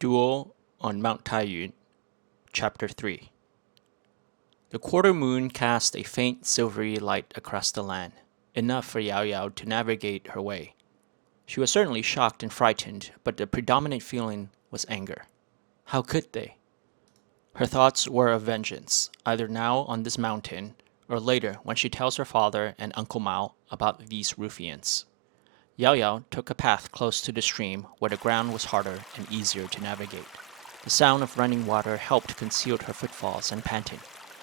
Duel on Mt Taiyuan, Chapter 3. The quarter moon cast a faint silvery light across the land, enough for Yaoyao to navigate her way. She was certainly shocked and frightened, but the predominant feeling was anger. How could they? Her thoughts were of vengeance, either now on this mountain, or later when she tells her father and Uncle Mao about these ruffians. Yaoyao took a path close to the stream where the ground was harder and easier to navigate. The sound of running water helped conceal her footfalls and panting.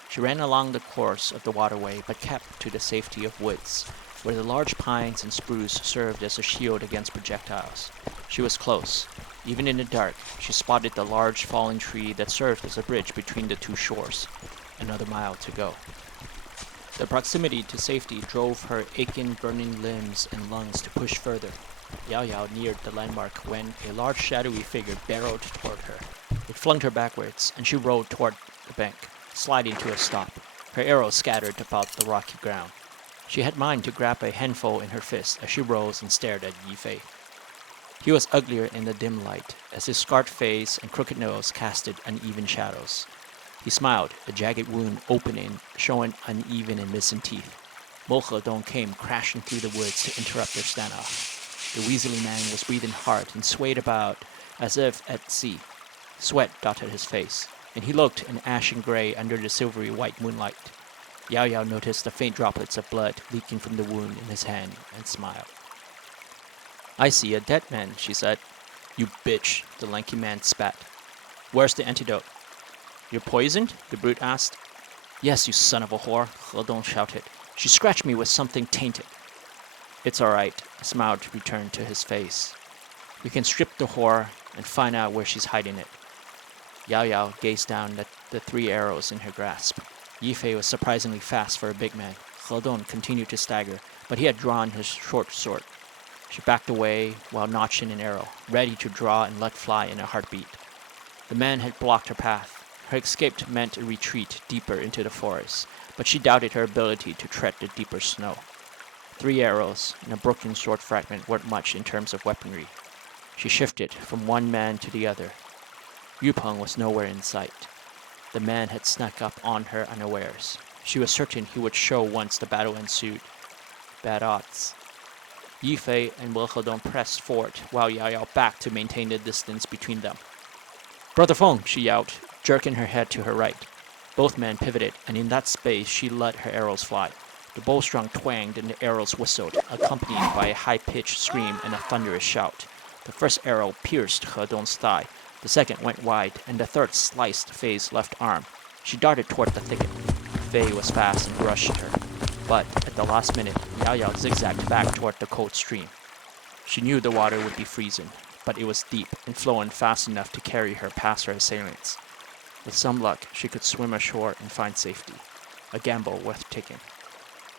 She ran along the course of the waterway but kept to the safety of woods, where the large pines and spruce served as a shield against projectiles. She was close. Even in the dark, she spotted the large fallen tree that served as a bridge between the two shores. Another mile to go. The proximity to safety drove her aching, burning limbs and lungs to push further. Yaoyao neared the landmark when a large shadowy figure barreled toward her. It flung her backwards, and she rolled toward the bank, sliding to a stop. Her arrows scattered about the rocky ground. She had mind to grab a handful in her fist as she rose and stared at Yi Fei. He was uglier in the dim light, as his scarred face and crooked nose casted uneven shadows. He smiled, a jagged wound opening, showing uneven and missing teeth. Mo Zizhen came crashing through the woods to interrupt their standoff. The weaselly man was breathing hard and swayed about as if at sea. Sweat dotted his face, and he looked an ashen gray under the silvery white moonlight. Yaoyao noticed the faint droplets of blood leaking from the wound in his hand and smiled. "I see a dead man," she said. "You bitch," the lanky man spat. "Where's the antidote?" "You're poisoned?" the brute asked. "Yes, you son of a whore," Zizhen shouted. "She scratched me with something tainted." "It's all right," a smile returned to his face. "We can strip the whore and find out where she's hiding it." Yaoyao gazed down at the 3 arrows in her grasp. Yi Fei was surprisingly fast for a big man. Zizhen continued to stagger, but he had drawn his short sword. She backed away while notching an arrow, ready to draw and let fly in a heartbeat. The man had blocked her path. Her escape meant a retreat deeper into the forest, but she doubted her ability to tread the deeper snow. 3 arrows and a broken sword fragment weren't much in terms of weaponry. She shifted from one man to the other. Yu Peng was nowhere in sight. The man had snuck up on her unawares. She was certain he would show once the battle ensued. Bad odds. Yi Fei and Mo Zizhen pressed forward while Yaoyao backed to maintain the distance between them. "Brother Feng!" she yelled, jerking her head to her right. Both men pivoted, and in that space she let her arrows fly. The bowstring twanged and the arrows whistled, accompanied by a high-pitched scream and a thunderous shout. The first arrow pierced Zizhen's thigh, the second went wide, and the third sliced Fei's left arm. She darted toward the thicket. Fei was fast and brushed her, but at the last minute, Yaoyao zigzagged back toward the cold stream. She knew the water would be freezing, but it was deep and flowing fast enough to carry her past her assailants. With some luck, she could swim ashore and find safety. A gamble worth taking.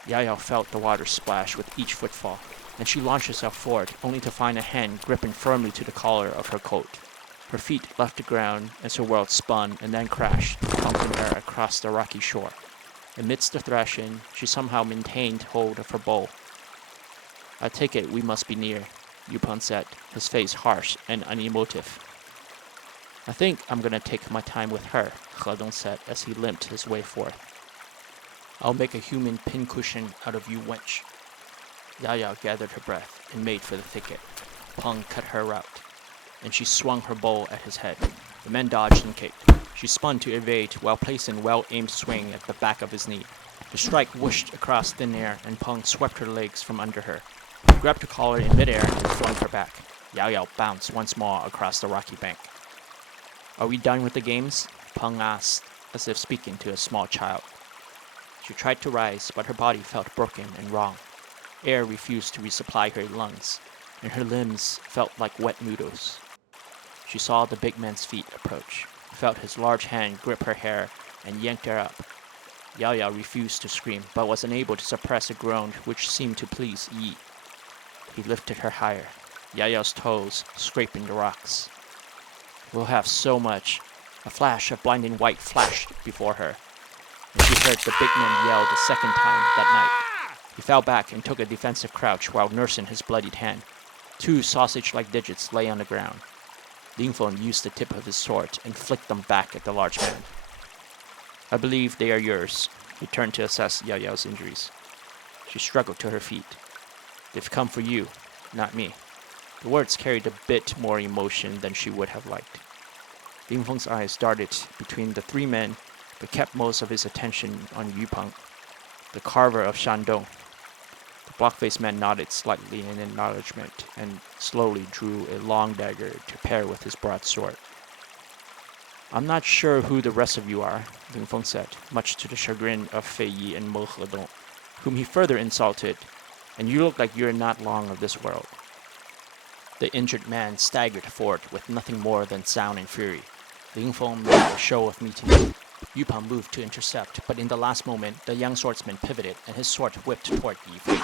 Yaoyao felt the water splash with each footfall, and she launched herself forward, only to find a hand gripping firmly to the collar of her coat. Her feet left the ground as her world spun and then crashed, bumping her across the rocky shore. Amidst the thrashing, she somehow maintained hold of her bow. "I take it we must be near," Yu Peng said, his face harsh and unemotive. "I think I'm gonna take my time with her," Zizhen said as he limped his way forth. "I'll make a human pincushion out of you, wench." Yaoyao gathered her breath and made for the thicket. Peng cut her route, and she swung her bow at his head. The man dodged and kicked. She spun to evade while placing a well-aimed swing at the back of his knee. The strike whooshed across thin air, and Peng swept her legs from under her. He grabbed her collar in midair and flung her back. Yaoyao bounced once more across the rocky bank. "Are we done with the games?" Peng asked, as if speaking to a small child. She tried to rise, but her body felt broken and wrong. Air refused to resupply her lungs, and her limbs felt like wet noodles. She saw the big man's feet approach, felt his large hand grip her hair, and yanked her up. Yaoyao refused to scream, but was unable to suppress a groan which seemed to please Yi. He lifted her higher, Yaoyao's toes scraping the rocks. "We'll have so much." A flash of blinding white flashed before her, and she heard the big man yell the second time that night. He fell back and took a defensive crouch while nursing his bloodied hand. 2 sausage-like digits lay on the ground. Ling Feng used the tip of his sword and flicked them back at the large man. I believe they are yours. He turned to assess Yaoyao's injuries. She struggled to her feet. They've come for you, not me. The words carried a bit more emotion than she would have liked. Ling Feng's eyes darted between the three men, but kept most of his attention on Yu Peng, the carver of Shandong. The block-faced man nodded slightly in acknowledgement and slowly drew a long dagger to pair with his broadsword. I'm not sure who the rest of you are, Ling Feng said, much to the chagrin of Fei Yi and Mo Hedong, whom he further insulted, and you look like you're not long of this world. The injured man staggered forward with nothing more than sound and fury. Ling Feng made a show of meeting him. Yu Peng moved to intercept, but in the last moment, the young swordsman pivoted and his sword whipped toward Yi Fei.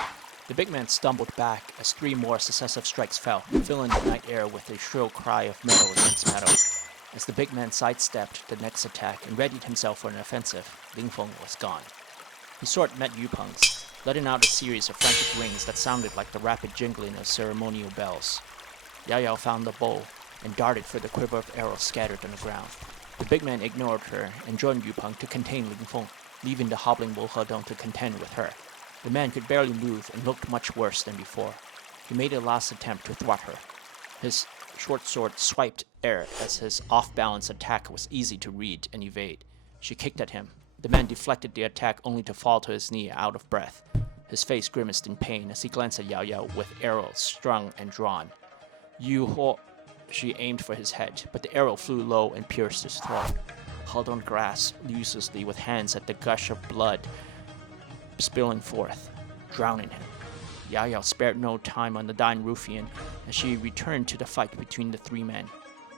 The big man stumbled back as three more successive strikes fell, filling the night air with a shrill cry of metal against metal. As the big man sidestepped the next attack and readied himself for an offensive, Ling Feng was gone. His sword met Yu Peng's, letting out a series of frantic rings that sounded like the rapid jingling of ceremonial bells. Yaoyao found the bow and darted for the quiver of arrows scattered on the ground. The big man ignored her and joined Yu Peng to contain Ling Feng, leaving the hobbling Mo Hedong to contend with her. The man could barely move and looked much worse than before. He made a last attempt to thwart her. His short sword swiped air as his off-balance attack was easy to read and evade. She kicked at him. The man deflected the attack only to fall to his knee out of breath. His face grimaced in pain as he glanced at Yaoyao with arrows strung and drawn. You ho... She aimed for his head, but the arrow flew low and pierced his throat. Held on grass uselessly with hands at the gush of blood spilling forth, drowning him. Yaoyao spared no time on the dying ruffian as she returned to the fight between the three men.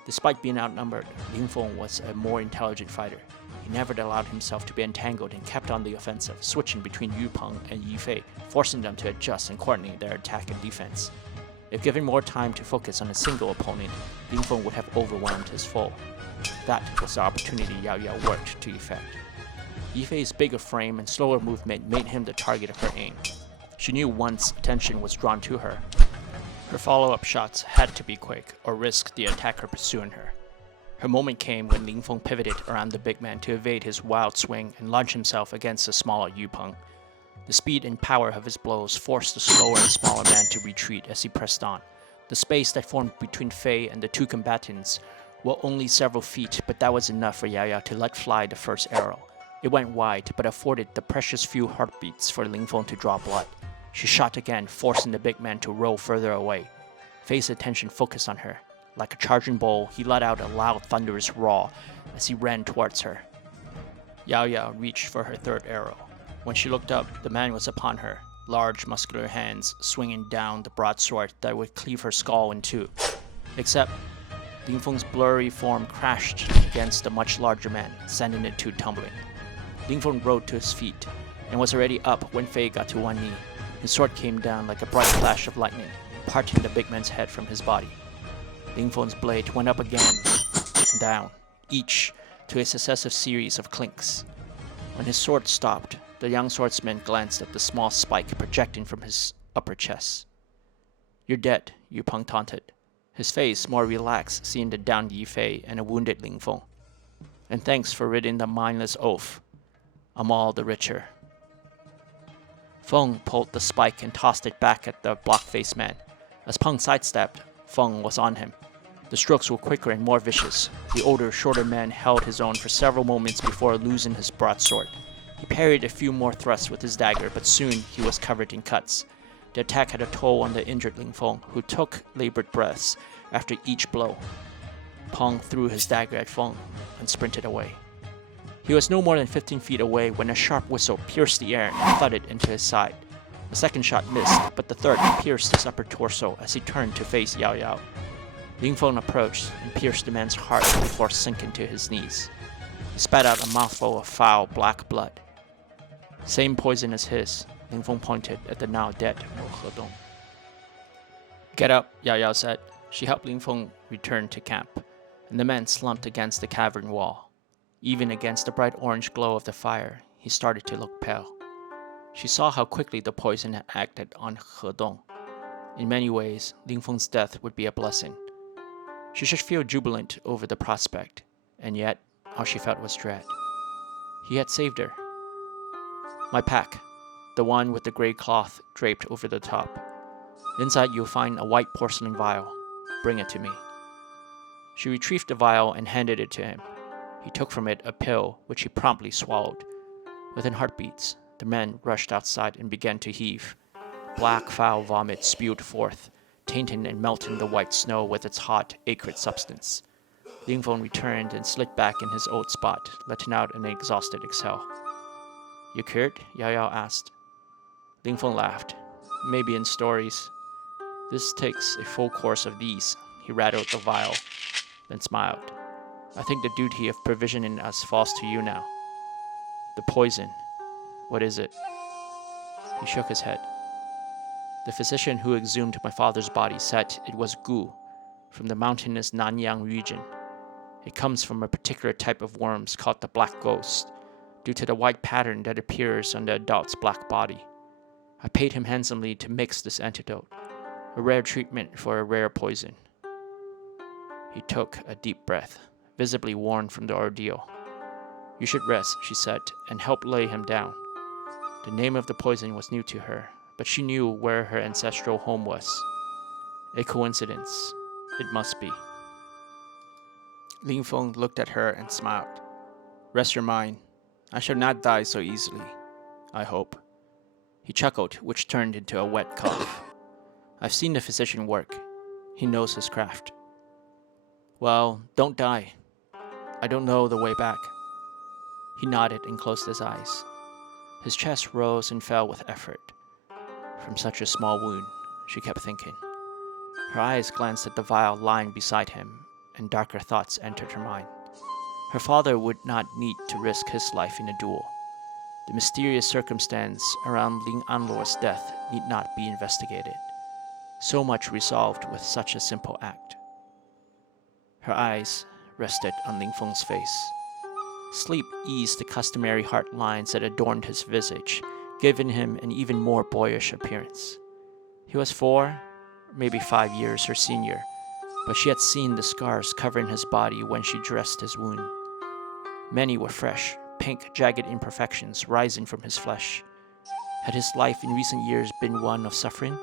Despite being outnumbered, Ling Feng was a more intelligent fighter. He never allowed himself to be entangled and kept on the offensive, switching between Yu Peng and Yi Fei, forcing them to adjust and coordinate their attack and defense. If given more time to focus on a single opponent, Ling Feng would have overwhelmed his foe. That was the opportunity Yaoyao worked to effect. Yi Fei's bigger frame and slower movement made him the target of her aim. She knew once attention was drawn to her, her follow-up shots had to be quick or risk the attacker pursuing her. Her moment came when Ling Feng pivoted around the big man to evade his wild swing and launch himself against the smaller Yu Peng. The speed and power of his blows forced the slower and smaller man to retreat as he pressed on. The space that formed between Fei and the two combatants was only several feet, but that was enough for Yaoyao to let fly the first arrow. It went wide, but afforded the precious few heartbeats for Ling Feng to draw blood. She shot again, forcing the big man to roll further away. Fei's attention focused on her. Like a charging bull, he let out a loud, thunderous roar as he ran towards her. Yaoyao reached for her third arrow. When she looked up, the man was upon her, large, muscular hands swinging down the broadsword that would cleave her skull in two. Except, Ling Feng's blurry form crashed against the much larger man, sending the two tumbling. Ling Feng rode to his feet and was already up when Fei got to one knee. His sword came down like a bright flash of lightning, parting the big man's head from his body. Ling Feng's blade went up again and down, each to a successive series of clinks. When his sword stopped, the young swordsman glanced at the small spike projecting from his upper chest. You're dead, Yu Peng taunted, his face more relaxed seeing the downed Yi Fei and a wounded Ling Feng. And thanks for ridding the mindless oaf. I'm all the richer. Feng pulled the spike and tossed it back at the block-faced man. As Peng sidestepped, Feng was on him. The strokes were quicker and more vicious. The older, shorter man held his own for several moments before losing his broadsword. He parried a few more thrusts with his dagger, but soon he was covered in cuts. The attack had a toll on the injured Ling Feng, who took labored breaths after each blow. Peng threw his dagger at Feng and sprinted away. He was no more than 15 feet away when a sharp whistle pierced the air and thudded into his side. The second shot missed, but the third pierced his upper torso as he turned to face Yaoyao. Ling Feng approached and pierced the man's heart before sinking to his knees. He spat out a mouthful of foul black blood. Same poison as his, Ling Feng pointed at the now dead Mo Hedong. Get up, Yaoyao said. She helped Ling Feng return to camp, and the man slumped against the cavern wall. Even against the bright orange glow of the fire, he started to look pale. She saw how quickly the poison had acted on Hedong. In many ways, Ling Feng's death would be a blessing. She should feel jubilant over the prospect, and yet all she felt was dread. He had saved her. My pack, the one with the gray cloth draped over the top. Inside you'll find a white porcelain vial. Bring it to me. She retrieved the vial and handed it to him. He took from it a pill, which he promptly swallowed. Within heartbeats, the man rushed outside and began to heave. Black, foul vomit spewed forth, tainting and melting the white snow with its hot, acrid substance. Ling Feng returned and slid back in his old spot, letting out an exhausted exhale. You cured? Yaoyao asked. Ling Feng laughed. Maybe in stories. This takes a full course of these. He rattled the vial, then smiled. I think the duty of provisioning us falls to you now. The poison. What is it? He shook his head. The physician who exhumed my father's body said it was gu, from the mountainous Nanyang region. It comes from a particular type of worms called the black ghost, due to the white pattern that appears on the adult's black body. I paid him handsomely to mix this antidote, a rare treatment for a rare poison. He took a deep breath, visibly worn from the ordeal. You should rest, she said, and helped lay him down. The name of the poison was new to her, but she knew where her ancestral home was. A coincidence. It must be. Ling Feng looked at her and smiled. Rest your mind. I shall not die so easily. I hope. He chuckled, which turned into a wet cough. I've seen the physician work. He knows his craft. Well, don't die. I don't know the way back. He nodded and closed his eyes. His chest rose and fell with effort. From such a small wound, she kept thinking. Her eyes glanced at the vial lying beside him, and darker thoughts entered her mind. Her father would not need to risk his life in a duel. The mysterious circumstance around Ling Anluo's death need not be investigated. So much resolved with such a simple act. Her eyes rested on Ling Feng's face. Sleep eased the customary hard lines that adorned his visage, giving him an even more boyish appearance. He was 4, maybe 5 years her senior, but she had seen the scars covering his body when she dressed his wound. Many were fresh, pink, jagged imperfections rising from his flesh. Had his life in recent years been one of suffering,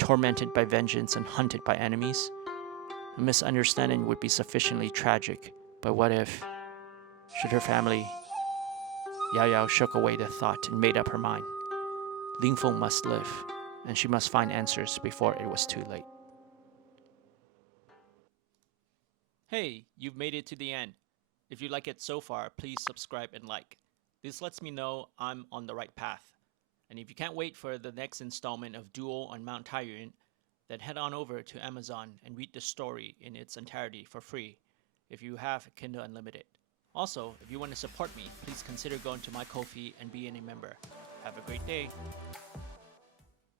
tormented by vengeance and hunted by enemies? A misunderstanding would be sufficiently tragic, but what if... Should her family... Yaoyao shook away the thought and made up her mind. Ling Feng must live, and she must find answers before it was too late. Hey, you've made it to the end. If you like it so far, please subscribe and like. This lets me know I'm on the right path. And if you can't wait for the next installment of Duel on Mt Taiyuan, then head on over to Amazon and read the story in its entirety for free if you have Kindle Unlimited. Also, if you want to support me, please consider going to my Ko-fi and being a member. Have a great day.